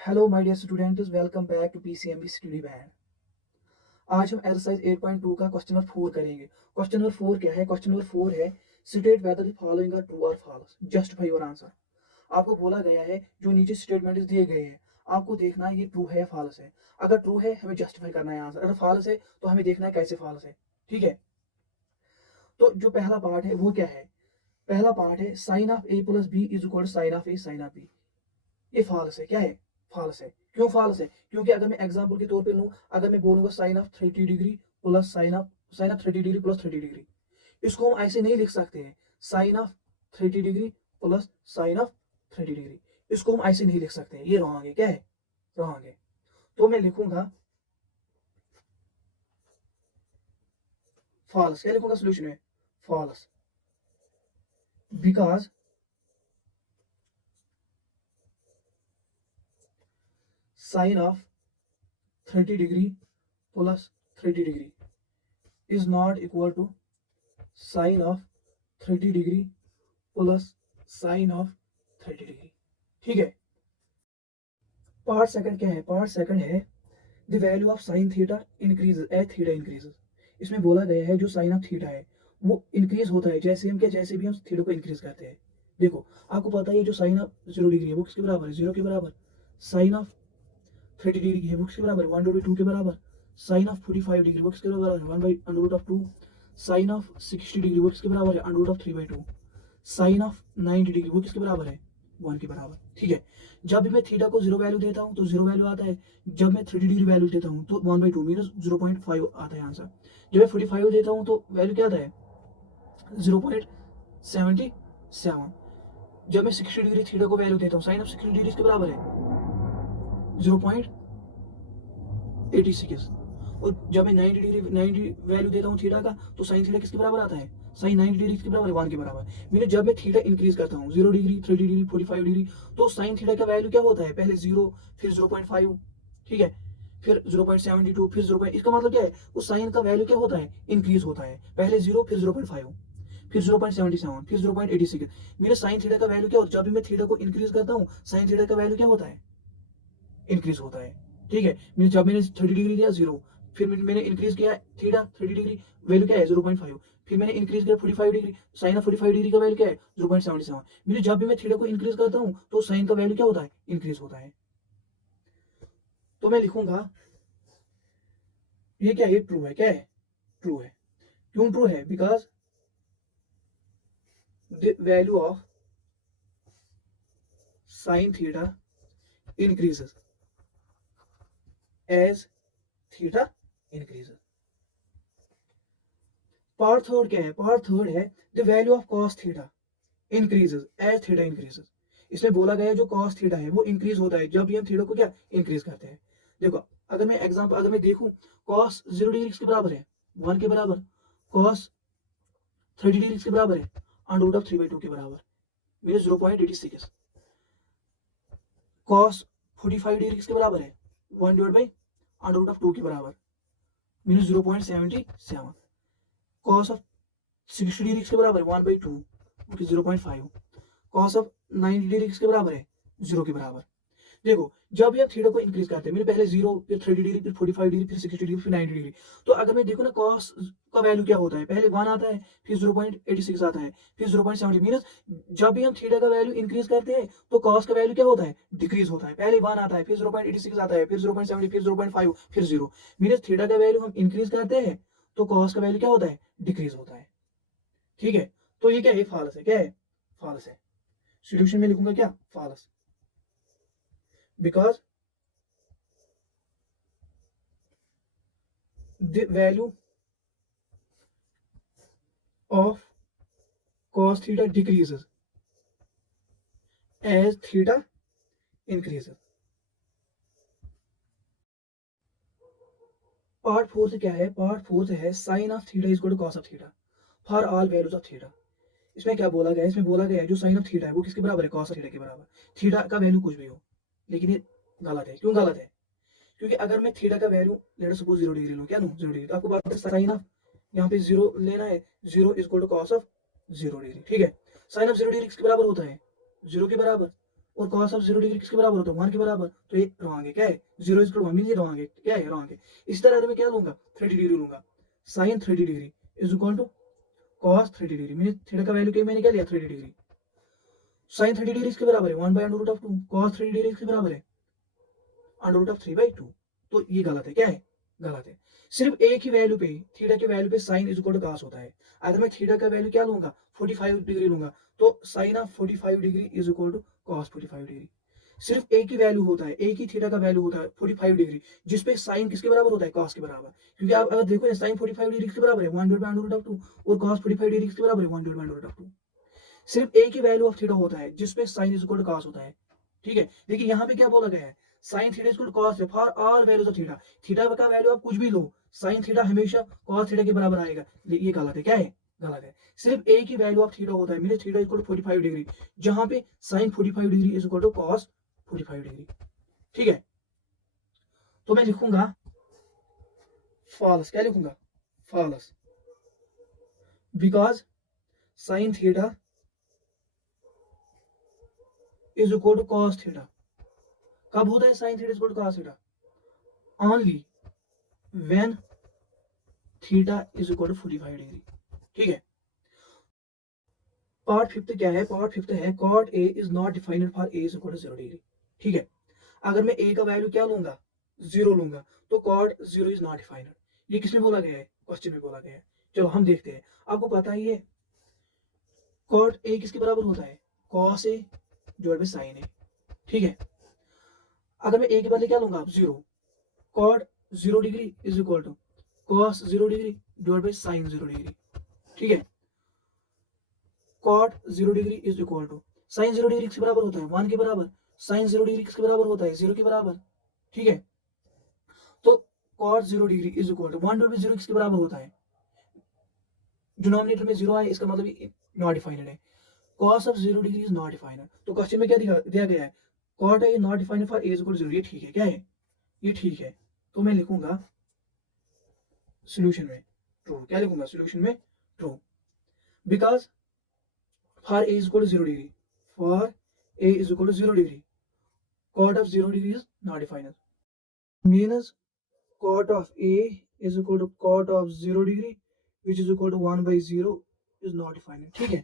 Hello my dear students, welcome back to PCMB study band. आज हम exercise 8.2 का question number 4 करेंगे। Question number 4 क्या है? क्वेश्चन नंबर 4 है state whether the following are true और फॉल्स, जस्टिफाई योर आंसर। आपको बोला गया है जो नीचे स्टेटमेंट दिए गए हैं, आपको देखना है ये ट्रू है या फॉल्स है। अगर ट्रू है हमें जस्टिफाई करना है आंसर, अगर फॉल्स है तो हमें देखना है कैसे फॉल्स है। ठीक है, तो जो पहला पार्ट है वो क्या है? पहला पार्ट है sine of A plus B is equal sine of A sine of B. ये फॉल्स है। क्या है? फॉल्स है। क्यों फॉल्स है? क्योंकि अगर मैं एग्जांपल के तौर पे लूं, अगर मैं बोलूंगा sine of 30 degree plus sine of 30 degree plus 30 degree, इसको हम ऐसे नहीं लिख सकते हैं। Sine of 30 degree plus sine of 30 degree, इसको हम ऐसे नहीं लिख सकते हैं, ये रॉन्ग है। क्या है? रॉन्ग है। तो मैं लिखूंगा फॉल्स। क्या लिखूंगा सोल्यूशन में? False, because sine of 30 degree plus 30 degree is not equal to sine of 30 degree plus sine of 30 degree. ठीक है। पार्ट सेकंड क्या है? पार्ट सेकंड है the value of sine theta increases as theta increases. इसमें बोला गया है जो साइन ऑफ थीटा है वो इंक्रीज होता है जैसे हम क्या, जैसे भी हम थीटा को इंक्रीज करते हैं। देखो, आपको पता है जो साइन ऑफ 0 डिग्री है वो किसके बराबर है? 0 के बराबर। साइन ऑफ 30 डिग्री है वो किसके बराबर है? 1/2 के बराबर। साइन ऑफ 45 डिग्री वो किसके बराबर है? 1/√2। साइन ऑफ 60 डिग्री वो किसके बराबर है? √3/2। साइन ऑफ 90 डिग्री वो किसके बराबर है? 1 के बराबर। ठीक है। जब भी मैं थीटा को 0 वैल्यू देता हूँ तो 0 वैल्यू आता है। जब मैं 30 डिग्री वैल्यू देता हूँ तो 1/2 मीनस 0.5 आता है आंसर। जब मैं 45 देता हूँ तो वैल्यू क्या आता है? 0.77। जब मैं 60 डिग्री थीटा को वैल्यू देता हूँ, साइन ऑफ 60 डिग्री के बराबर है 0.86। और जब मैं 90 वैल्यू देता हूँ थीटा का तो साइन थीटा किसके बराबर आता है? साइन 90 डिग्री के बराबर 1 के बराबर। मैंने जब मैं थीटा इंक्रीज करता हूँ 0 डिग्री 30 डिग्री 45 डिग्री, तो साइन थीटा का वैल्यू क्या होता है? पहले 0, फिर 0.5। ठीक है, फिर 0.72, फिर 0, इसका मतलब क्या है? उस साइन का वैल्यू क्या होता है? इंक्रीज होता है। पहले 0, फिर 0.5, फिर 0.77, फिर 0.86। मेरे साइन थीटा का वैल्यू क्या होता है? जब भी मैं थीटा को इंक्रीज करता हूँ साइन थीटा का वैल्यू क्या होता है? इंक्रीज होता है। ठीक है, जब मैंने 30 डिग्री दिया 0, फिर मैंने इंक्रीज किया थीटा 30 डिग्री, वैल्यू क्या है? 0.5। फिर मैंने इंक्रीज किया 45 डिग्री, साइन ऑफ 45 डिग्री का वैल्यू क्या है? 0.77। मैंने जब भी मैं थीटा को इंक्रीज करता हूँ तो साइन का वैल्यू क्या होता है? इंक्रीज होता है। तो मैं लिखूंगा ये क्या है? ट्रू है। क्या है? ट्रू है। क्यों ट्रू है? Because the value of sine theta increases as theta increases. Part third क्या है? पार्ट थर्ड है the value of cos theta increases as theta increases. इसमें बोला गया है जो कॉस थीटा है वो इंक्रीज होता है जब भी हम थीटा को क्या इंक्रीज करते हैं। देखो, अगर मैं एग्जांपल, अगर मैं देखूं कॉस 0 डिग्री के बराबर है 1 के बराबर, कॉस 30 डिग्री के बराबर है √3/2 के बराबर, मीन 0.86। कॉस 45 डिग्री के बराबर है 1/√2 के बराबर, मीन 0.77। कॉस ऑफ 60 डिग्री के बराबर 1/2, 0.5। कॉस ऑफ 90 डिग्री के बराबर है 0 के बराबर। देखो, जब भी आप थीटा को इंक्रीज करते हैं, मैंने पहले 0, फिर 30 डिग्री, फिर 45 डिग्री, फिर 60 डिग्री, फिर 90 डिग्री, तो अगर मैं देखूं ना कॉस का वैल्यू क्या होता है? पहले 1 आता है, फिर 0.86 आता है, फिर 0.70। मीनस जब भी हम थीटा का वैल्यू इंक्रीज करते हैं तो कॉस का वैल्यू क्या होता है? डिक्रीज होता है। पहले 1 आता है, फिर 0.86 आता है, फिर 0.70, फिर 0.5, फिर 0। मीनस थीटा का वैल्यू हम इंक्रीज करते हैं तो कॉस का वैल्यू क्या होता है? डिक्रीज होता है। ठीक है, तो ये क्या है? फॉल्स है। क्या है? फॉल्स है। सॉल्यूशन में लिखूंगा क्या? False, because the value of cos theta decreases as theta increases। Part 4 से क्या है? पार्ट 4 से है sine of theta is equal to cos of theta for all values of theta. इसमें क्या बोला गया है? इसमें बोला गया है जो साइन ऑफ थीटा है वो किसके बराबर है? कॉस ऑफ थीटा के बराबर। थीटा का वैल्यू कुछ भी हो, लेकिन ये गलत है। क्यों गलत है? क्योंकि अगर मैं थीटा का वैल्यू लेट सपोज 0 डिग्री लूं, क्या लूं? 0 डिग्री, तो आपको पता है साइन ऑफ यहाँ पे 0 लेना है, 0 is equal to cos of 0 degree. ठीक है, साइन ऑफ 0 डिग्री किसके बराबर होता है? 0 के बराबर। और cos ऑफ 0 डिग्री किसके बराबर होता है 1 के बराबर, तो ये रॉन्ग है। क्या है 0 इज इक्वल टू 1 मीन ये रॉन्ग है। क्या है रॉन्ग है। इसी तरह मैं क्या लूंगा 30 डिग्री लूंगा, sin 30 degree is equal to cos 30 degree, मैंने थीटा का वैल्यू क्या मैंने क्या लिया 30 डिग्री, sin 30 डिग्री इसके बराबर है 1 by under root of 2, cos 30 degree इसके बराबर है अंडर रूट ऑफ 3/2। तो ये गलत है। क्या है गलत है। सिर्फ एक ही वैल्यू पे थीटा के वैल्यू पे sine is equal to cos होता है। अगर मैं थीटा का वैल्यू क्या लूंगा 45 डिग्री लूंगा, तो sine of 45 degree is equal to cos 45 degree. सिर्फ एक ही वैल्यू होता है, एक ही थीटा का वैल्यू होता है 45 डिग्री, जिसपे साइन किसके बराबर होता है cos के बराबर। क्योंकि आप अगर देखो साइन 45 डिग्री के बराबर है 1 divide by under root of 2 और cos 45 डिग्री के बराबर है 1 divide by under root of 2। सिर्फ एक ही वैल्यू ऑफ थीटा होता है जिसपे sine is equal to cos होता है। ठीक है, देखिए यहाँ पे क्या बोला गया है sine theta equal to cos for all values of theta. Theta का वैल्यू आप कुछ भी लो, साइन थीटा हमेशा cos थीटा के बराबर आएगा। ये गलत है। क्या है गलत है। सिर्फ एक ही वैल्यू ऑफ थीटा होता है, mean theta equal to 45 degree, जहां पे sine 45 degree is equal to cos 45 degree. ठीक है, तो मैं लिखूंगा फॉल्स। क्या लिखूंगा false, because sine theta is equal to cos theta. कब होता है sine theta is equal to cos theta, only when theta is equal to 45 degree. ठीक है, पार्ट फिफ्थ क्या है, पार्ट फिफ्थ है cot a is not defined for a is equal to 0 degree. ठीक है, अगर मैं a का वैल्यू क्या लूंगा 0 लूंगा, तो cot 0 इज नॉट डिफाइंड। ये किसमें बोला गया है क्वेश्चन में बोला गया है। चलो हम देखते हैं। आपको पता ही है cot a किसके बराबर होता है cos a divide by sin a। ठीक है, अगर मैं a के बदले क्या लूंगा आप 0, cot 0 degree is equal to cos 0 degree divide by sin 0 degree. ठीक है, cot 0 degree is equal to sin 0 degree किसके बराबर होता है 1 के बराबर, sin 0 डिग्री किसके बराबर होता है 0 के बराबर। ठीक है, तो cot 0 degree is equal to 1 divide by 0 किसके बराबर होता है, डिनोमिनेटर में 0 आए इसका मतलब नॉट डिफाइंड है। cos of 0 degree is not defined. तो क्वेश्चन में क्या दिया गया है cot a not defined for a is equal to 0। ये ठीक है। क्या है ये ठीक है, तो मैं लिखूंगा सॉल्यूशन में ट्रू। क्या लिखूंगा सॉल्यूशन में true, because for a is equal to 0 degree, for a is equal to 0 degree cot of 0 degree is not defined. Means cot of a is equal to cot of 0 degree which is equal to 1 by 0 is not defined. ठीक है,